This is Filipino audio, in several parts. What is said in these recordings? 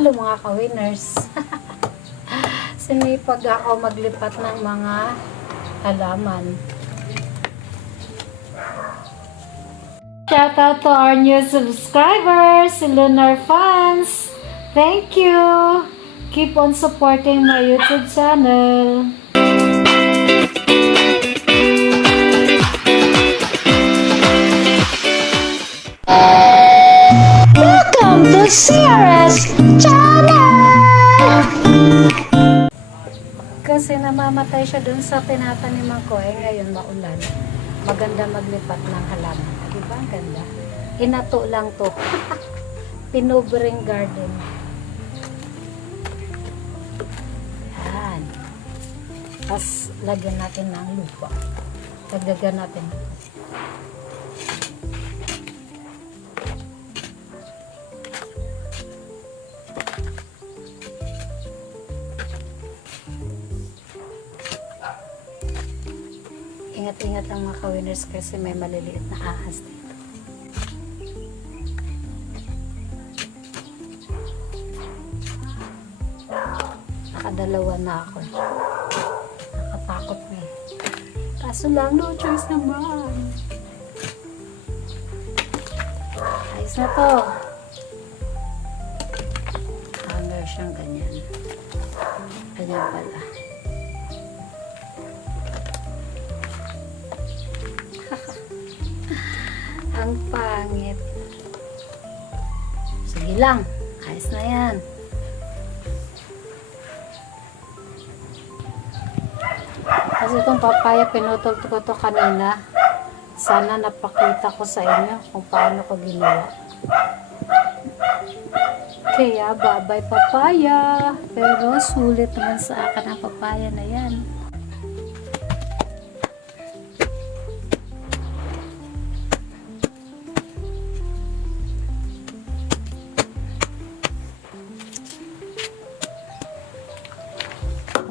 Hello mga ka-winners. Sinipag ako maglipat ng mga halaman. Shout out to our new subscribers, Lunar fans. Thank you. Keep on supporting my YouTube channel. Namamatay siya dun sa tinataniman ko, eh ngayon maulan. Maganda maglipat ng halaman. Di ba? Ang ganda. Hinato lang to. Pinubering garden. Yan. Tapos lagyan natin ng lupa. Dagdagan natin. Ingat-ingat lang mga ka-winners kasi may maliliit na ahas dito. Nakadalawa na ako. Nakatakot na eh. Kaso lang, no choice naman. Ayos na to. Hanger siyang ganyan. Ganyan pala. Ang pangit. Sige lang. Ayos na yan. Kasi itong papaya, pinutol ko to kanina. Sana napakita ko sa inyo kung paano ko ginawa. Kaya, babay papaya. Pero sulit naman sa akin ang papaya na yan.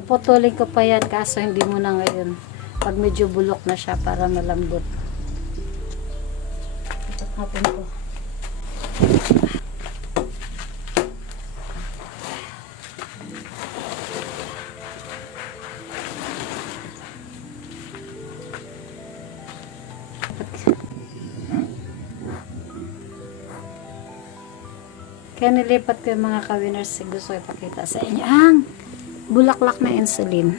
Puputulin ko pa yan kaso hindi mo na ngayon. Pag medyo bulok na siya para malambot. Natin ko. Kaya nilipat ko yung mga ka-winners gusto ipakita sa inyo. Ang bulaklak na insulin.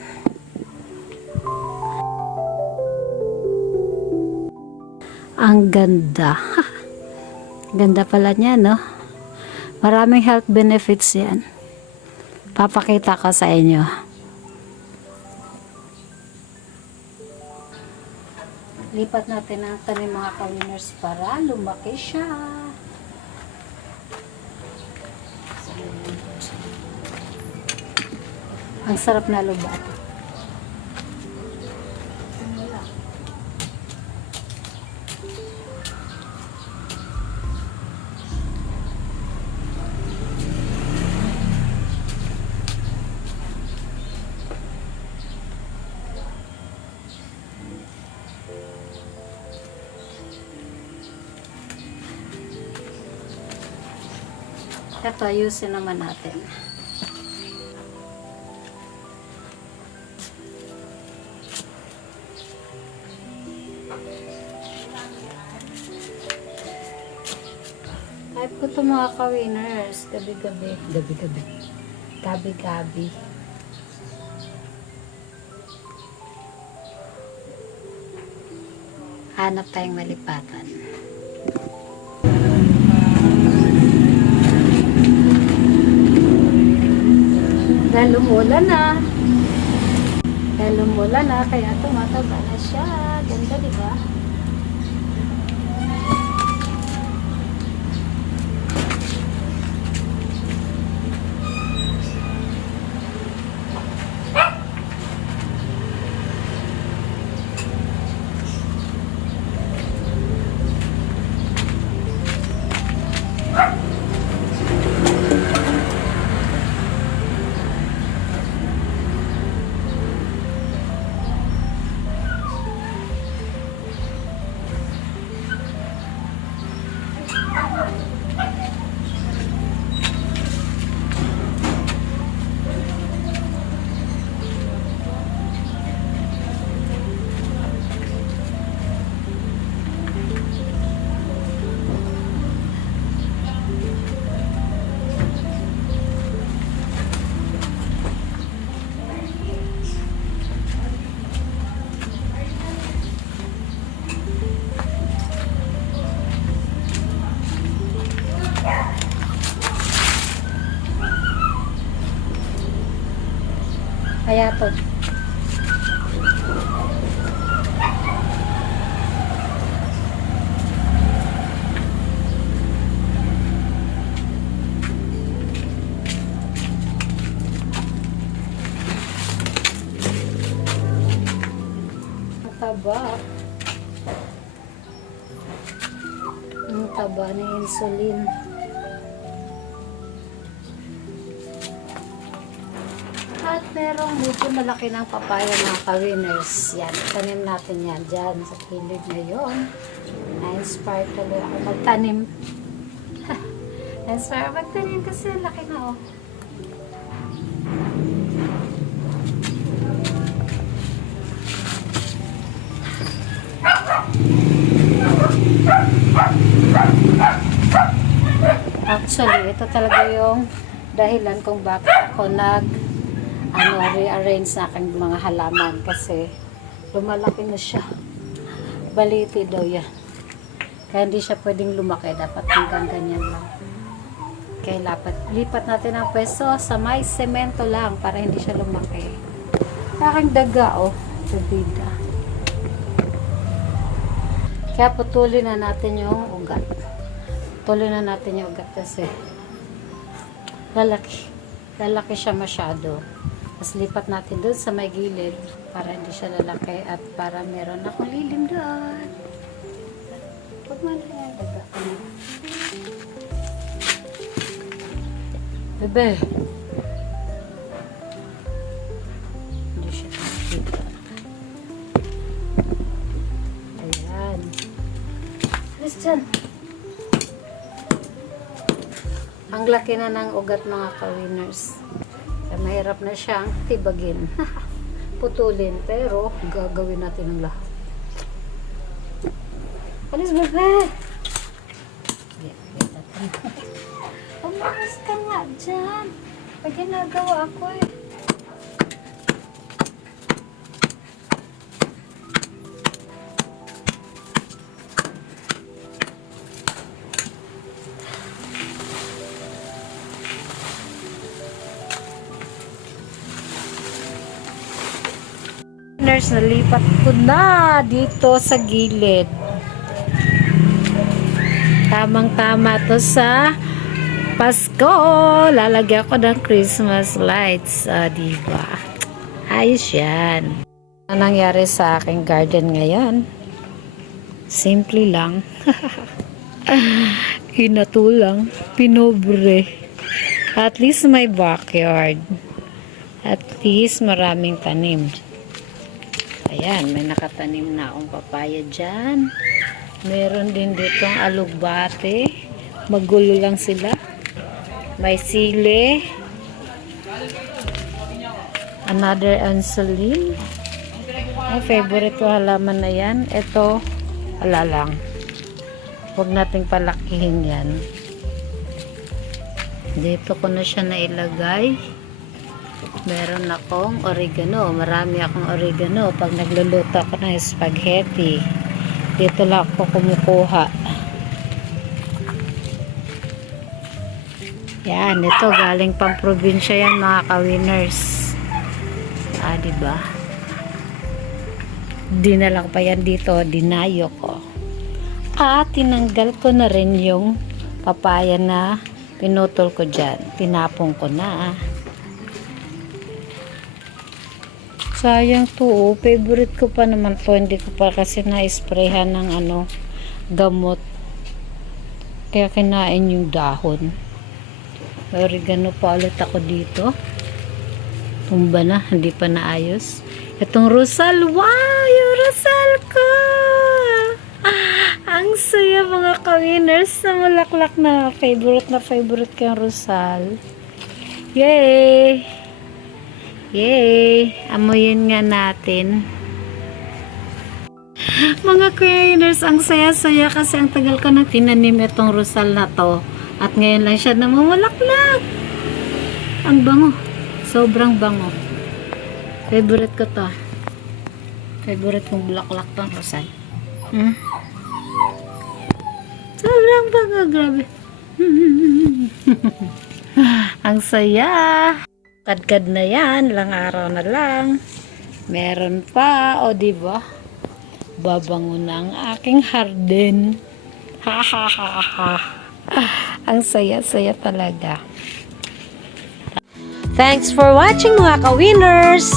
Ang ganda. ganda pala niya, no? Maraming health benefits yan. Papakita ko sa inyo. Lipat natin ang tanim mga ka-winners para lumaki siya. Ang sarap na lubat. Ito, ayusin naman natin. Type ko to mga ka-winners. Gabi-gabi. Gabi-gabi. Gabi-gabi. Hanap tayong malipatan. Dahil umulan na. Dahil umulan na, kaya tumataba na insulin. At merong medyo malaki ng papaya mga ka-winners. Yan, tanim natin yan dyan sa kilid ngayon. Na-inspire tuloy ako magtanim. Na-inspire magtanim kasi laki na oh. Actually, ito talaga yung dahilan kung bakit ako nag ano, rearrange sa aking mga halaman kasi lumalaki na siya. Baliti daw yan. Kaya hindi siya pwedeng lumaki. Dapat hanggang ganyan lang. Kaya lapat, lipat natin ang pwesto sa may semento lang para hindi siya lumaki. Sa aking daga, oh. Bibida. Kaya putulin na natin yung ugat. Tuloy na natin yung ugat kasi lalaki. Lalaki siya masyado. Tapos lipat natin doon sa may gilid para hindi siya lalaki at para meron akong lilim doon. Huwag mo. Bebe. Hindi siya nakikita. Ayan. Alis dyan. Ang laki na ng ugat mga ka-winners. Mahirap na siyang tibagin. Putulin. Pero gagawin natin ang lahat. Alis bebe! Umakas ka nga dyan. May ginagawa ako eh. Nurse, nalipat ko na dito sa gilid. Tamang-tama to sa Pasko. Lalagyan ko ng Christmas lights. Ah, diba? Ayos yan. Ano nangyari sa aking garden ngayon? Simple lang. Hinatulang. Pinobre. At least may backyard. At least maraming tanim. Ayan, may nakatanim na akong papaya dyan. Meron din ditong alugbate. Magulo lang sila. May sili. Another ansalim. Ay, favorite ko halaman na yan. Ito, ala lang. Huwag nating palakihin yan. Dito ko na siya nailagay. Meron akong oregano. Marami akong oregano pag nagluluto ako ng spaghetti. Dito lang ako kumukuha. Yan, ito galing pang probinsya yan mga ka-winners. Ah, di ba? Dinalang pa yan dito, dinayo ko. At tinanggal ko na rin yung papaya na pinutol ko dyan. Tinapong ko na. Sayang to, oh. favorite ko pa naman to. Hindi ko pa kasi na-sprayhan ng ano, gamot. Kaya kinain yung dahon. May oregano pa ulit ako dito. Tumba na, hindi pa naayos. Itong rosal, wow! Yung rosal ko! Ah, ang saya mga ka-winners na malaklak na. Favorite na favorite ko yung rosal. Yay! Yay! Amoyin nga natin. Mga queeners, ang saya-saya kasi ang tagal ko na tinanim itong rosal na to. At ngayon lang siya namumulaklak. Ang bango. Sobrang bango. Favorite ko to. Favorite kong bulaklak tong rosal. Hmm? Sobrang bango. Grabe. ang saya. Kadkad na yan, lang araw na lang. Meron pa, o di ba? Babango na ang aking hardin. Ha ha ha ha. Ang saya-saya talaga. Thanks for watching mga ka-winners!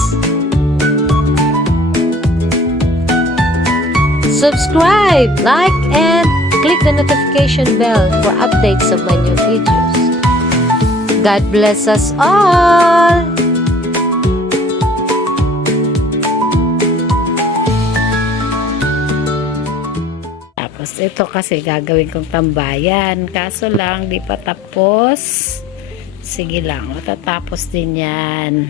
Subscribe, like, and click the notification bell for updates of my new videos. God bless us all! Tapos ito kasi gagawin kong tambayan. Kaso lang, di pa tapos. Sige lang, matatapos din yan.